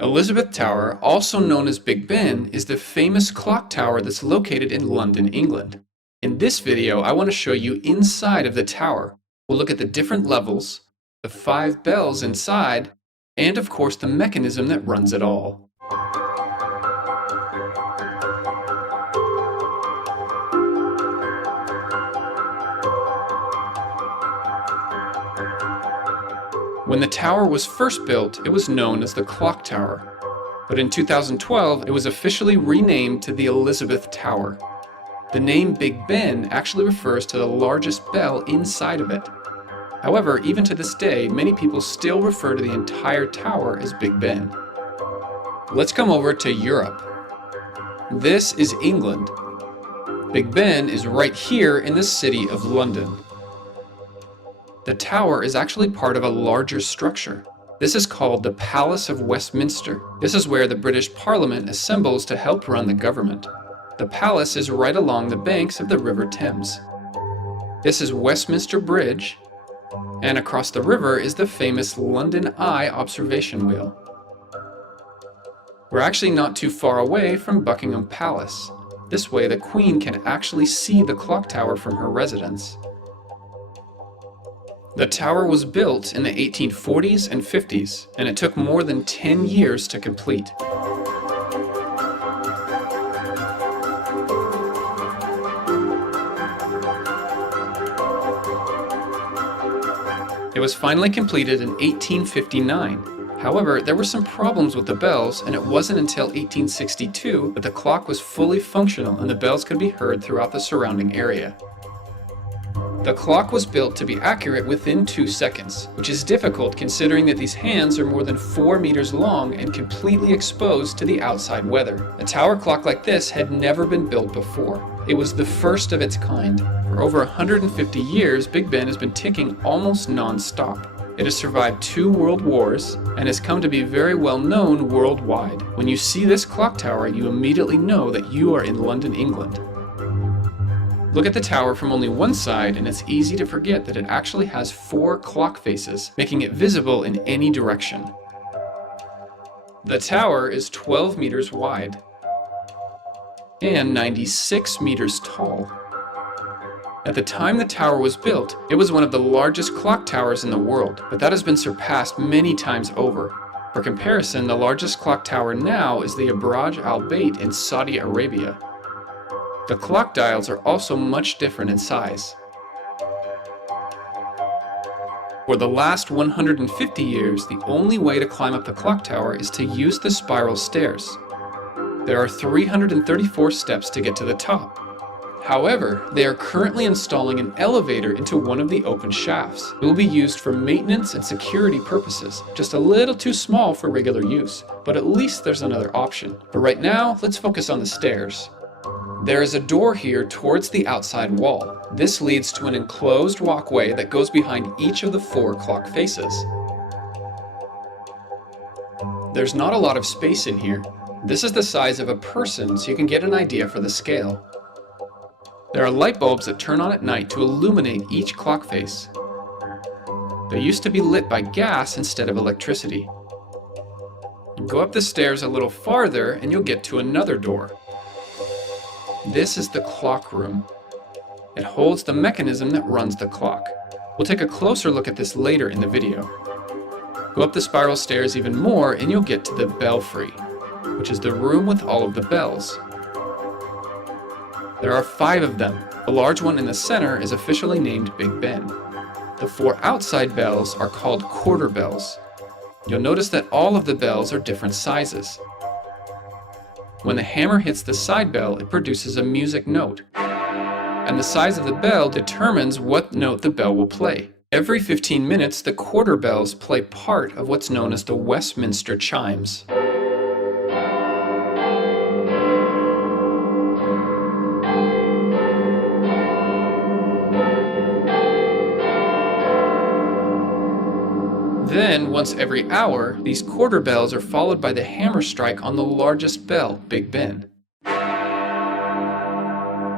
Elizabeth Tower, also known as Big Ben, is the famous clock tower that's located in London, England. In this video, I want to show you inside of the tower. We'll look at the different levels, the 5 bells inside, and of course the mechanism that runs it all. When the tower was first built, it was known as the Clock Tower. But in 2012, it was officially renamed to the Elizabeth Tower. The name Big Ben actually refers to the largest bell inside of it. However, even to this day, many people still refer to the entire tower as Big Ben. Let's come over to Europe. This is England. Big Ben is right here in the city of London. The tower is actually part of a larger structure. This is called the Palace of Westminster. This is where the British Parliament assembles to help run the government. The palace is right along the banks of the River Thames. This is Westminster Bridge, and across the river is the famous London Eye observation wheel. We're actually not too far away from Buckingham Palace. This way the Queen can actually see the clock tower from her residence. The tower was built in the 1840s and 50s, and it took more than 10 years to complete. It was finally completed in 1859. However, there were some problems with the bells, and it wasn't until 1862 that the clock was fully functional and the bells could be heard throughout the surrounding area. The clock was built to be accurate within 2 seconds, which is difficult considering that these hands are more than 4 meters long and completely exposed to the outside weather. A tower clock like this had never been built before. It was the first of its kind. For over 150 years, Big Ben has been ticking almost non-stop. It has survived 2 world wars and has come to be very well known worldwide. When you see this clock tower, you immediately know that you are in London, England. Look at the tower from only one side and it's easy to forget that it actually has 4 clock faces, making it visible in any direction. The tower is 12 meters wide and 96 meters tall. At the time the tower was built, it was one of the largest clock towers in the world, but that has been surpassed many times over. For comparison, the largest clock tower now is the Burj Al Bayt in Saudi Arabia. The clock dials are also much different in size. For the last 150 years, the only way to climb up the clock tower is to use the spiral stairs. There are 334 steps to get to the top. However, they are currently installing an elevator into one of the open shafts. It will be used for maintenance and security purposes, just a little too small for regular use, but at least there's another option. But right now, let's focus on the stairs. There is a door here towards the outside wall. This leads to an enclosed walkway that goes behind each of the 4 clock faces. There's not a lot of space in here. This is the size of a person, so you can get an idea for the scale. There are light bulbs that turn on at night to illuminate each clock face. They used to be lit by gas instead of electricity. Go up the stairs a little farther and you'll get to another door. This is the clock room. It holds the mechanism that runs the clock. We'll take a closer look at this later in the video. Go up the spiral stairs even more and you'll get to the belfry, which is the room with all of the bells. There are 5 of them. The large one in the center is officially named Big Ben. The 4 outside bells are called quarter bells. You'll notice that all of the bells are different sizes. When the hammer hits the side bell, it produces a music note. And the size of the bell determines what note the bell will play. Every 15 minutes, the quarter bells play part of what's known as the Westminster chimes. Then, once every hour, these quarter bells are followed by the hammer strike on the largest bell, Big Ben.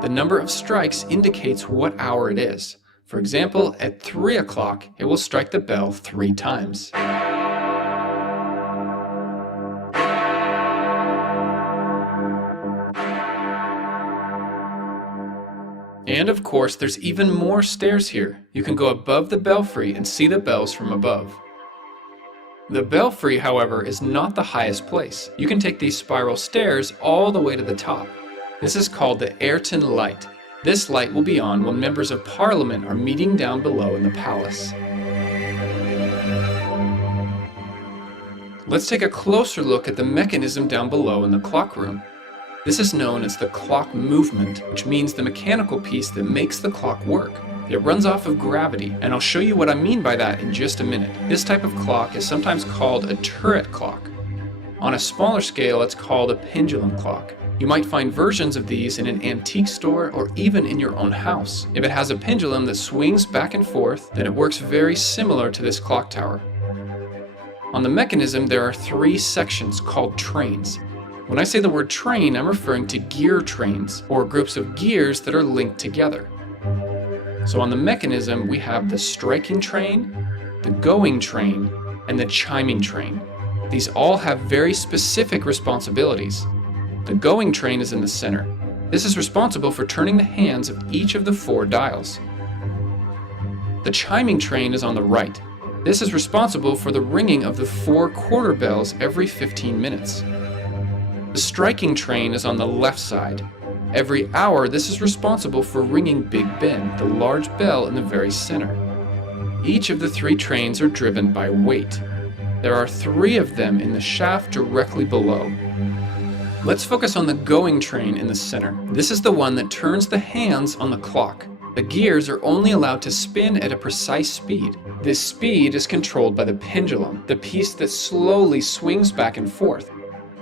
The number of strikes indicates what hour it is. For example, at 3 o'clock, it will strike the bell 3 times. And of course, there's even more stairs here. You can go above the belfry and see the bells from above. The belfry, however, is not the highest place. You can take these spiral stairs all the way to the top. This is called the Ayrton Light. This light will be on when members of Parliament are meeting down below in the palace. Let's take a closer look at the mechanism down below in the clock room. This is known as the clock movement, which means the mechanical piece that makes the clock work. It runs off of gravity, and I'll show you what I mean by that in just a minute. This type of clock is sometimes called a turret clock. On a smaller scale, it's called a pendulum clock. You might find versions of these in an antique store or even in your own house. If it has a pendulum that swings back and forth, then it works very similar to this clock tower. On the mechanism, there are 3 sections called trains. When I say the word train, I'm referring to gear trains, or groups of gears that are linked together. So on the mechanism, we have the striking train, the going train, and the chiming train. These all have very specific responsibilities. The going train is in the center. This is responsible for turning the hands of each of the 4 dials. The chiming train is on the right. This is responsible for the ringing of the 4 quarter bells every 15 minutes. The striking train is on the left side. Every hour, this is responsible for ringing Big Ben, the large bell in the very center. Each of the 3 trains are driven by weight. There are 3 of them in the shaft directly below. Let's focus on the going train in the center. This is the one that turns the hands on the clock. The gears are only allowed to spin at a precise speed. This speed is controlled by the pendulum, the piece that slowly swings back and forth.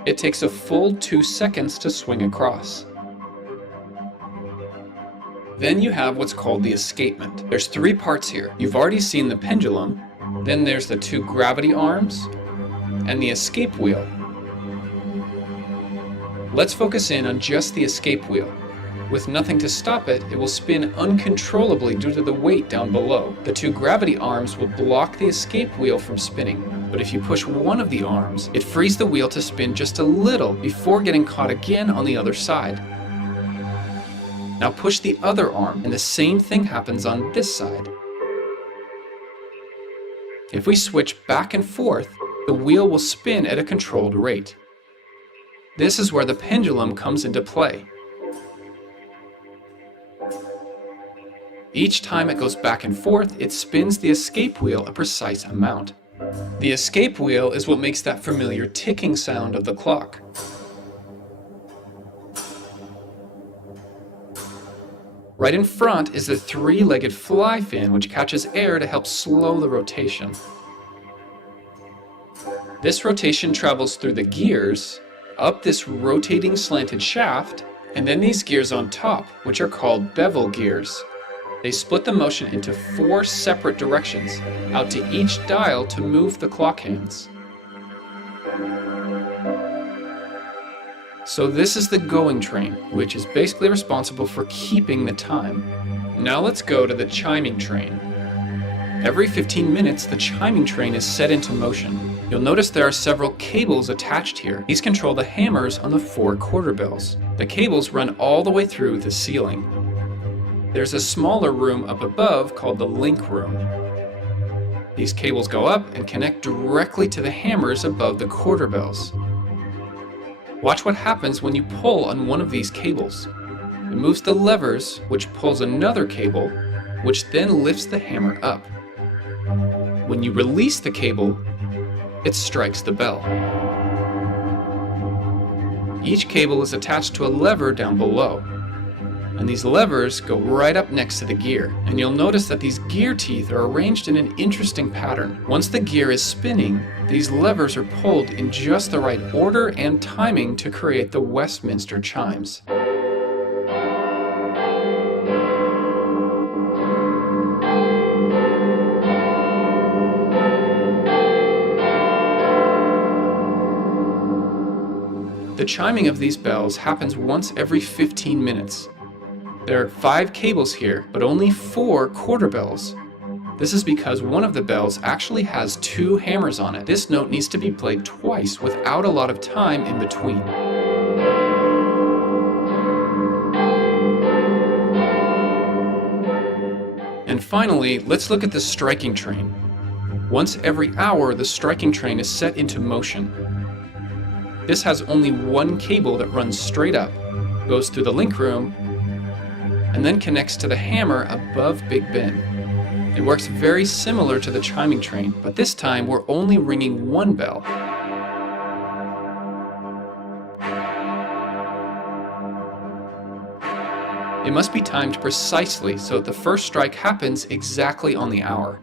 It takes a full 2 seconds to swing across. Then you have what's called the escapement. There's 3 parts here. You've already seen the pendulum, then there's the 2 gravity arms, and the escape wheel. Let's focus in on just the escape wheel. With nothing to stop it, it will spin uncontrollably due to the weight down below. The 2 gravity arms will block the escape wheel from spinning, but if you push one of the arms, it frees the wheel to spin just a little before getting caught again on the other side. Now push the other arm, and the same thing happens on this side. If we switch back and forth, the wheel will spin at a controlled rate. This is where the pendulum comes into play. Each time it goes back and forth, it spins the escape wheel a precise amount. The escape wheel is what makes that familiar ticking sound of the clock. Right in front is the 3-legged fly fin, which catches air to help slow the rotation. This rotation travels through the gears, up this rotating slanted shaft, and then these gears on top, which are called bevel gears. They split the motion into 4 separate directions, out to each dial to move the clock hands. So this is the going train, which is basically responsible for keeping the time. Now let's go to the chiming train. Every 15 minutes, the chiming train is set into motion. You'll notice there are several cables attached here. These control the hammers on the 4 quarter bells. The cables run all the way through the ceiling. There's a smaller room up above called the link room. These cables go up and connect directly to the hammers above the quarter bells. Watch what happens when you pull on one of these cables. It moves the levers, which pulls another cable, which then lifts the hammer up. When you release the cable, it strikes the bell. Each cable is attached to a lever down below, and these levers go right up next to the gear. And you'll notice that these gear teeth are arranged in an interesting pattern. Once the gear is spinning, these levers are pulled in just the right order and timing to create the Westminster chimes. The chiming of these bells happens once every 15 minutes. There are 5 cables here, but only 4 quarter bells. This is because one of the bells actually has 2 hammers on it. This note needs to be played twice without a lot of time in between. And finally, let's look at the striking train. Once every hour, the striking train is set into motion. This has only one cable that runs straight up, goes through the link room, and then connects to the hammer above Big Ben. It works very similar to the chiming train, but this time we're only ringing one bell. It must be timed precisely so that the first strike happens exactly on the hour.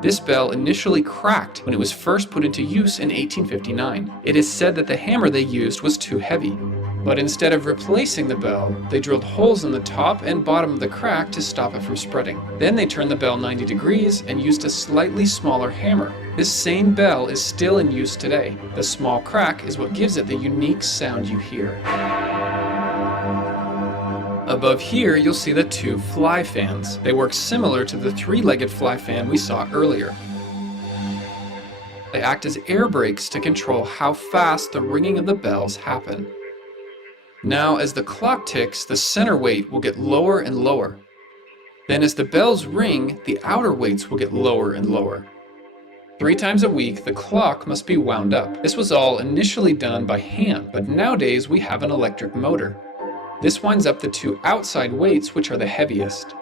This bell initially cracked when it was first put into use in 1859. It is said that the hammer they used was too heavy. But instead of replacing the bell, they drilled holes in the top and bottom of the crack to stop it from spreading. Then they turned the bell 90 degrees and used a slightly smaller hammer. This same bell is still in use today. The small crack is what gives it the unique sound you hear. Above here, you'll see the two fly fans. They work similar to the three-legged fly fan we saw earlier. They act as air brakes to control how fast the ringing of the bells happen. Now, as the clock ticks, the center weight will get lower and lower. Then as the bells ring, the outer weights will get lower and lower. 3 times a week, the clock must be wound up. This was all initially done by hand, but nowadays we have an electric motor. This winds up the 2 outside weights, which are the heaviest.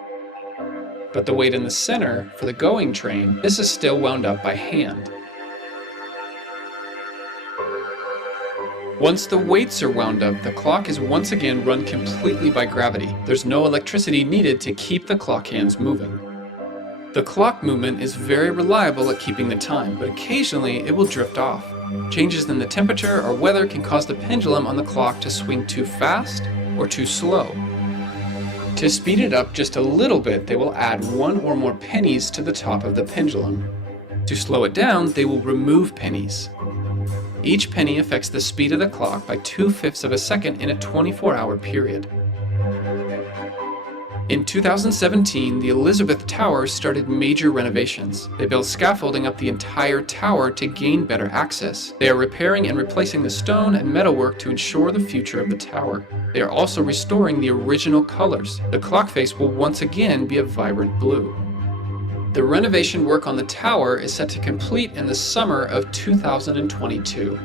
But the weight in the center, for the going train, this is still wound up by hand. Once the weights are wound up, the clock is once again run completely by gravity. There's no electricity needed to keep the clock hands moving. The clock movement is very reliable at keeping the time, but occasionally it will drift off. Changes in the temperature or weather can cause the pendulum on the clock to swing too fast or too slow. To speed it up just a little bit, they will add 1 or more pennies to the top of the pendulum. To slow it down, they will remove pennies. Each penny affects the speed of the clock by 2/5 of a second in a 24-hour period. In 2017, the Elizabeth Tower started major renovations. They built scaffolding up the entire tower to gain better access. They are repairing and replacing the stone and metalwork to ensure the future of the tower. They are also restoring the original colors. The clock face will once again be a vibrant blue. The renovation work on the tower is set to complete in the summer of 2022.